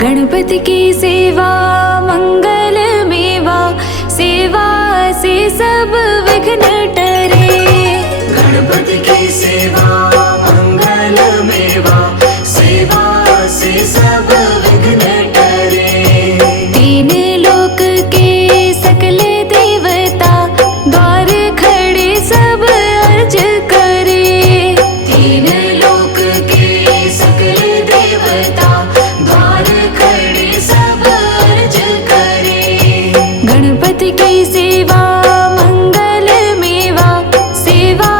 गणपति की सेवा मंगल मेवा, सेवा से सब विघ्न टरे। गणपति की सेवा मंगल मेवा, सेवा से सब विघ्न टरे। तीन लोक के सकल देवता, द्वार खड़े सब अर्ज करे। तीन लोक के सकल देवता, द्वार खड़े सब अर्ज करे। गणपति की सेवा मंगल मेवा, सेवा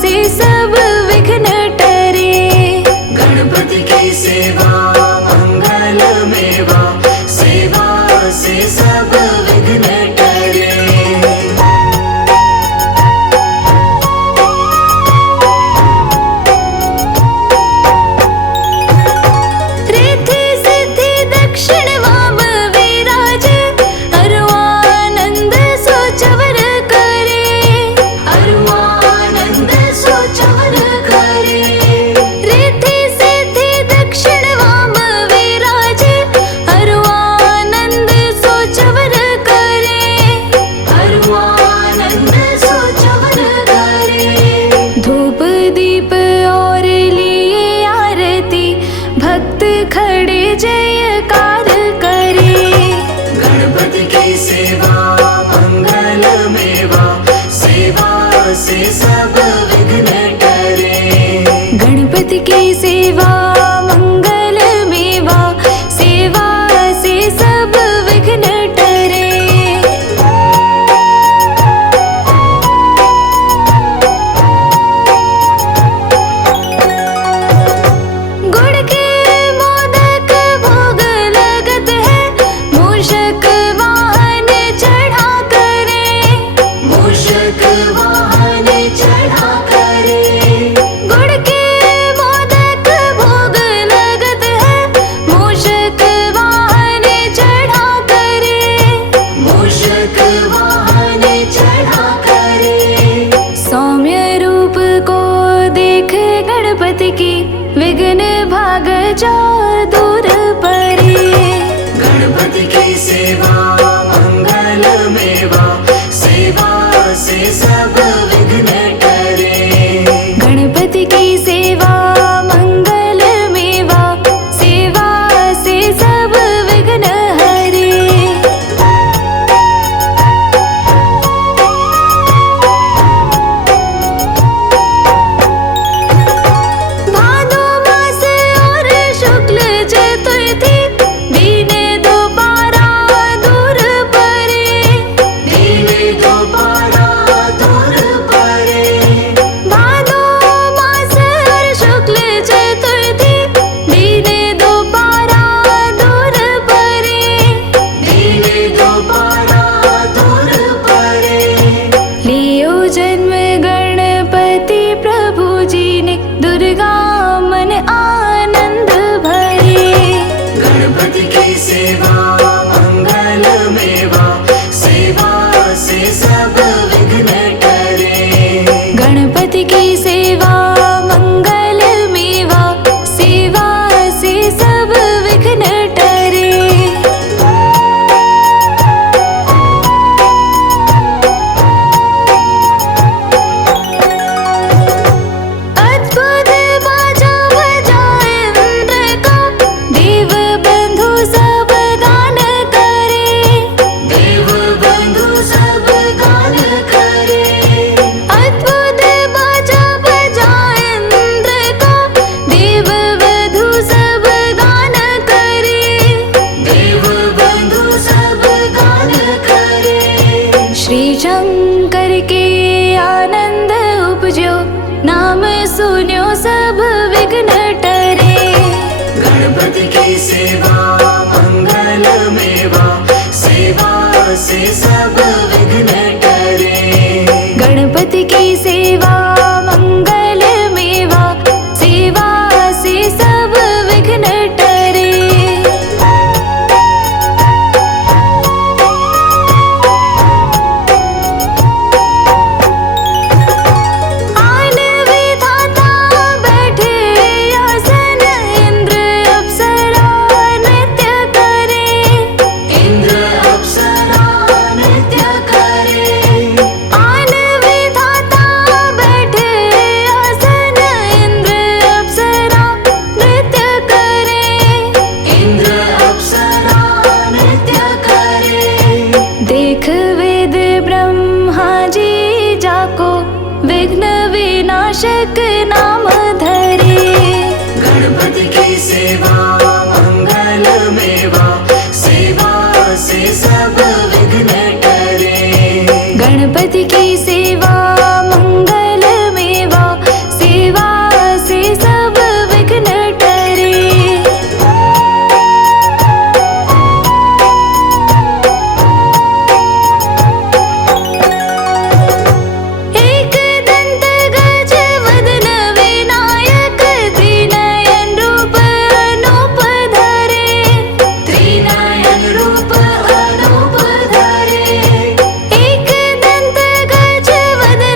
से सब विघ्न टरे। गणपति की सेवा मंगल मेवा, सेवा से सब विघ्न टरे। रिद्धि सिद्धि दक्षिण वाम विराज, अरुआनंद सो चवर करे। अरुआनंद सो चवर करे। रिद्धि सिद्धि दक्षिण वाम विराज, अरुआनंद सो चवर करे। अरुआनंद सो चवर करे। धूप दीप और लिए आरती, भक्त खड़े जयकार करे। गणपति की सेवा मंगल मेवा, सेवा से सब विघ्न टरे। गणपति की सेवा मंगल मेवा, सेवा से सब विघ्न टरे। गुड़ के मोदक भोग लगत है, मूषक वाहन चढ़ा करे। मूषक वाहन चढ़ा करे। गुड़ के मोदक भोग लगत है, मूषक वाहन चढ़ा करे। मूषक वाहन चढ़ा करे। सौम्य रूप को देख गणपति की, विघ्न भाग जाओ दूर परे। गणपति की सेवा मंगल मेवा, सेवा से सब विघ्न टरे। गणपति की सेवा मंगल मेवा, सेवा से सब विघ्न हरे। भादो मास और शुक्ल चतुर्थी, दीने दोबारा दूर परे। दीने दोबारा दूर परे। भादो मास और शुक्ल चतुर्थी, दीने दोबारा दूर परे। दीने दोबारा दूर परे। लियो जन्म गणपति प्रभु जी ने, दुर्गा मन आनंद भरे। गणपति की सेवा मंगल मेवा, सेवा से सब विघ्न टरे। गणपति की सेवा मंगल मेवा, सेवा से सब विघ्न टरे। अद्भुत बाजा बजाए इंद्र का, देव बंधु सब गान करे। देव बंधु सब गान करे। अद्भुत बाजा बजाए इंद्र का, देव बंधु सब गान करे। देव बंधु सब गान करे। श्री शंकर के आनंद उपजो, नाम सुन्यो सब विघ्न टरे। गणपति की सेवा मंगल मेवा, सेवा से सब विघ्न टरे। गणपति की सेवा मंगल मेवा, सेवा से सब विघ्न टरे। आन विधाता बैठे आसन, इंद्र अप्सरा नृत्य विघ्न विनाशक नाम धरे। गणपति की सेवा मंगल मेवा, सेवा से सब विघ्न टरे। गणपति की सेवा मंगल मेवा, सेवा से सब विघ्न टरे। एक दंत गज वदन विनायक, त्रिनयन रूप अनूप धरे। त्रिनयन रूप अनूप धरे। एक दंत गज वदन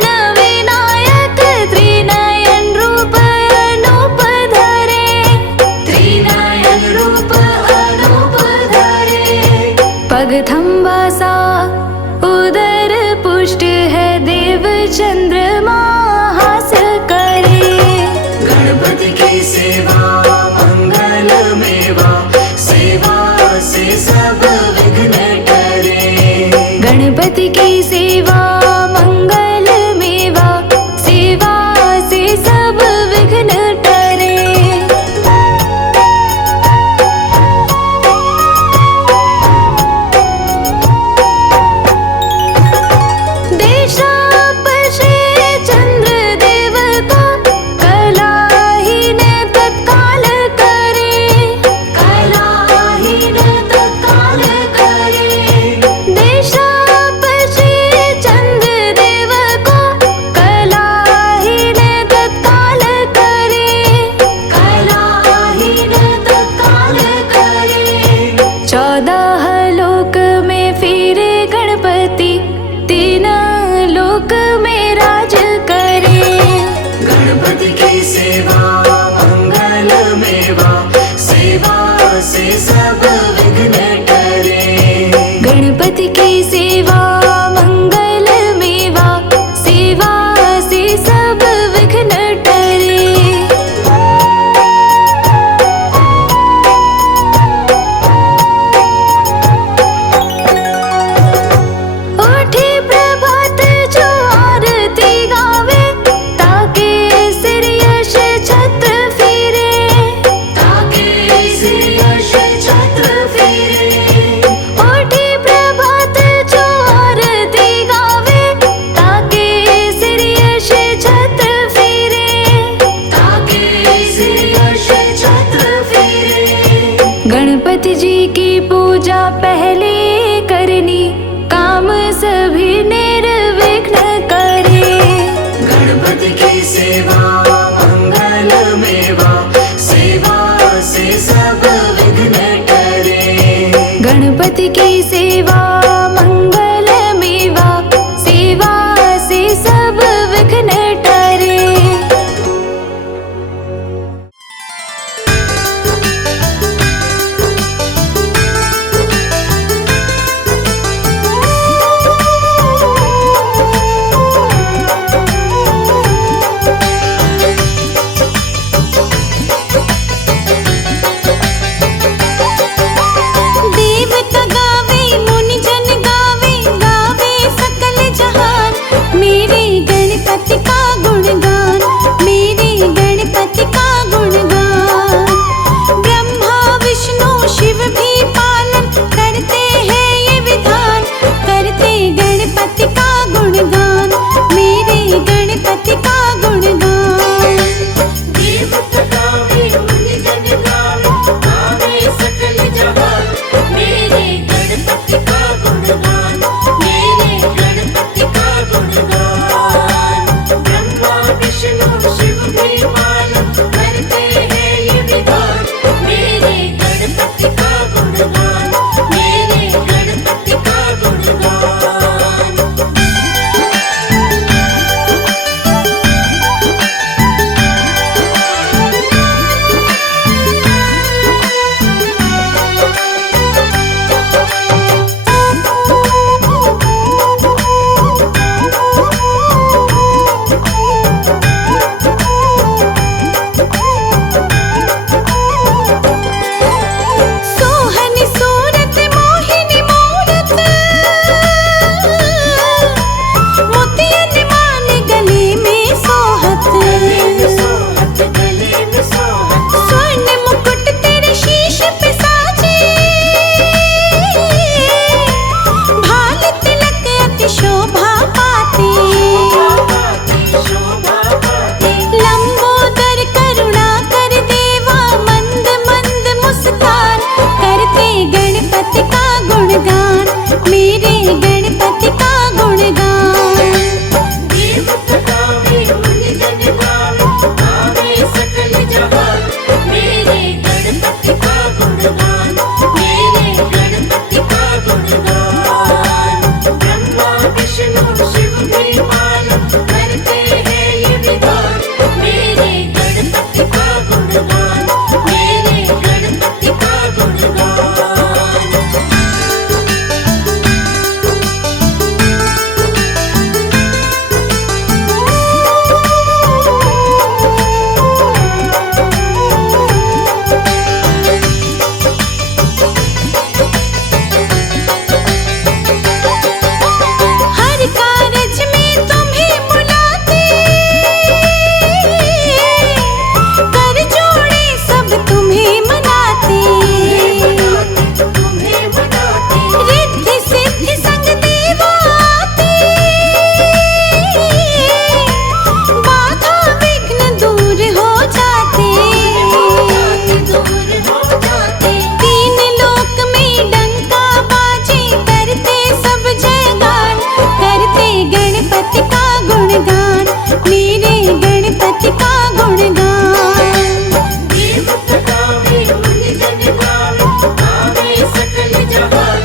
गणपति का गुणगान, मेरे गणपति का गुणगान। देवत गावे मुनिजन गावे, गावे सकल जहान,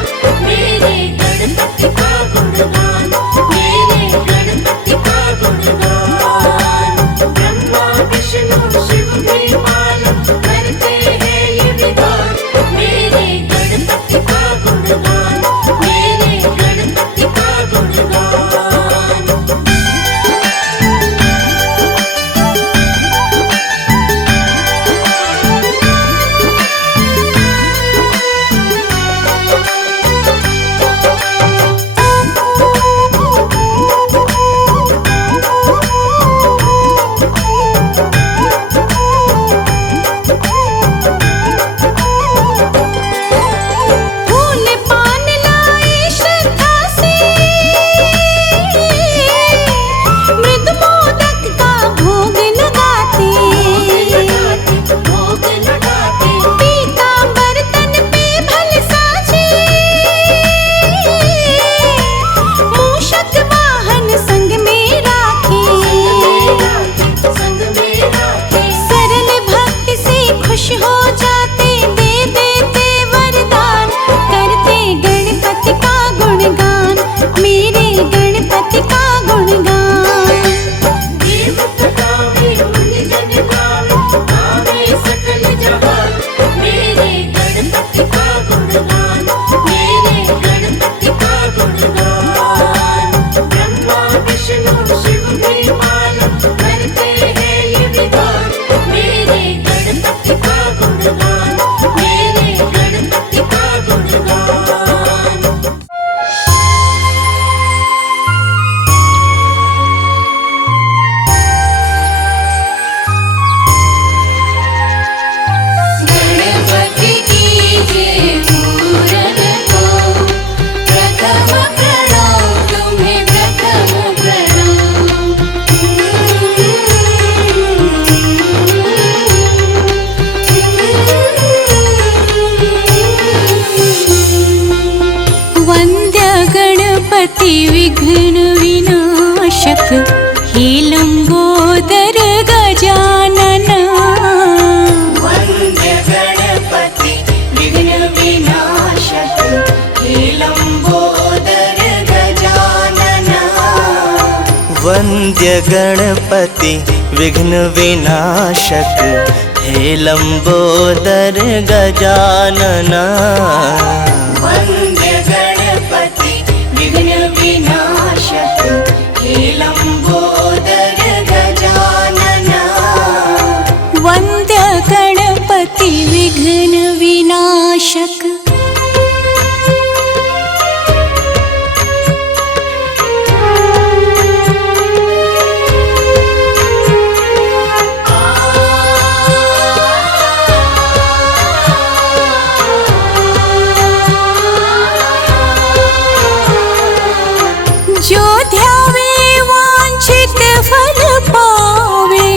मेरे गणपति का गुणगान, मेरे गणपति का गुणगान। ब्रह्मा विष्णु शिव भी मालूम करते हैं ये विधान, मेरे गणपति का गुणगान, मेरे गणपति का गुणगान। फूल पान लाए श्रद्धा से, मृद मोदक का भोग लगाते, भोग लगाते, पीतांबर तन पे भल साजे, मूषक वाहन संग में राखे, संग में राखे, सरल भक्ति से खुश हो जाते, दे देते वरदान, करते गणपति का गुणगान, मेरे गणपति का गुणगान। देवत गावे मुनिजन गावे, गावे सकल जहान, मेरे गणपति का गुणगान, मेरे गणपति का गुणगान। ब्रह्मा विष्णु शिव भी मालूम करते हैं ये विधान, मेरे गणपति का गुणगान, मेरे गणपति का गुणगान। गणपति कीजिए पूरन को, प्रथम प्रणाम तुम्हें प्रथम प्रणाम। वन्द्य गणपति विघ्न विनाशक, हे लंबोदर गजानन। वन्द्य गणपति विघ्न विनाशक, हे लंबोदर गजानन। वन्द्य गणपति विघ्न विनाशक, हे लंबोदर गजानना। वन्द्य गणपति विघ्न विनाशक, हे लंबोदर गजानन। वन्द्य गणपति विघ्न विनाशक। जो ध्यावे वांछित फल पावे,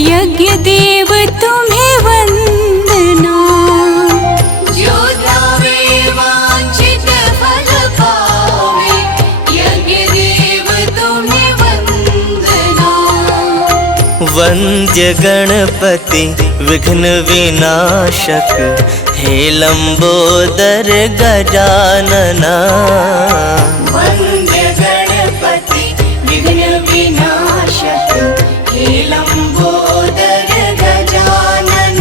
यज्ञ देव तुम्हें वंदना। जो ध्यावे वांछित फल पावे, यज्ञ देव तुम्हें वंदना। वन्द्य गणपति विघ्न विनाशक, हे लंबोदर गजानना। वन्द्य गणपति विघ्न विनाशक, हे लंबोदर गजानन।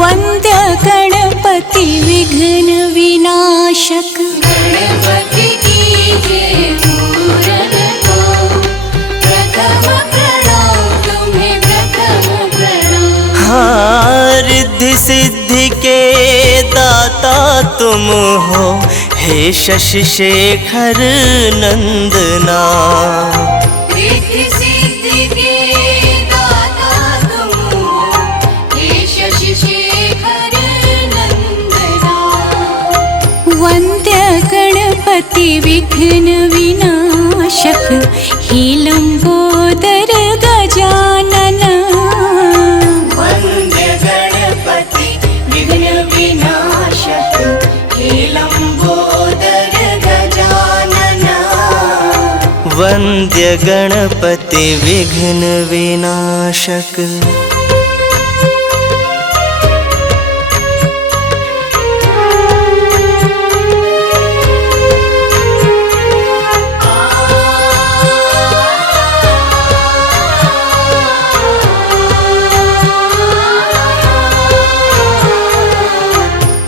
वन्द्य गणपति विघ्न विनाशक। गणपति कीजिए पूरन को, प्रथम प्रणाम तुम्हें प्रथम प्रणाम। रिद्धि सिद्धि के दाता तुम हो, हे शशि शेखर नंदना। रिद्धि सिद्धि के दाता तुम हो, हे शशि शेखर नंदना। वन्द्य गणपति विघ्न विनाशक, हे लंबोदर गजानन। वन्द्य गणपति विघ्न विनाशक, हे लंबोदर गजानन। वन्द्य गणपति विघ्न विनाशक।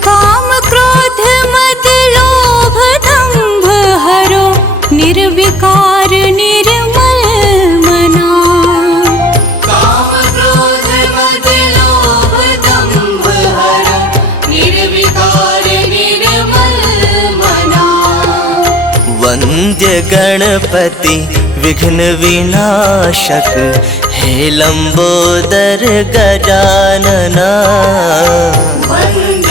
काम क्रोध मद लोभ दंभ हरो निर्विकार निर्मल मना। काम क्रोध मद लोभ दंभ हरो निर्विकार निर्मल मना। वन्द्य गणपति विघ्न विनाशक, हे लंबोदर गजानना। वंद्य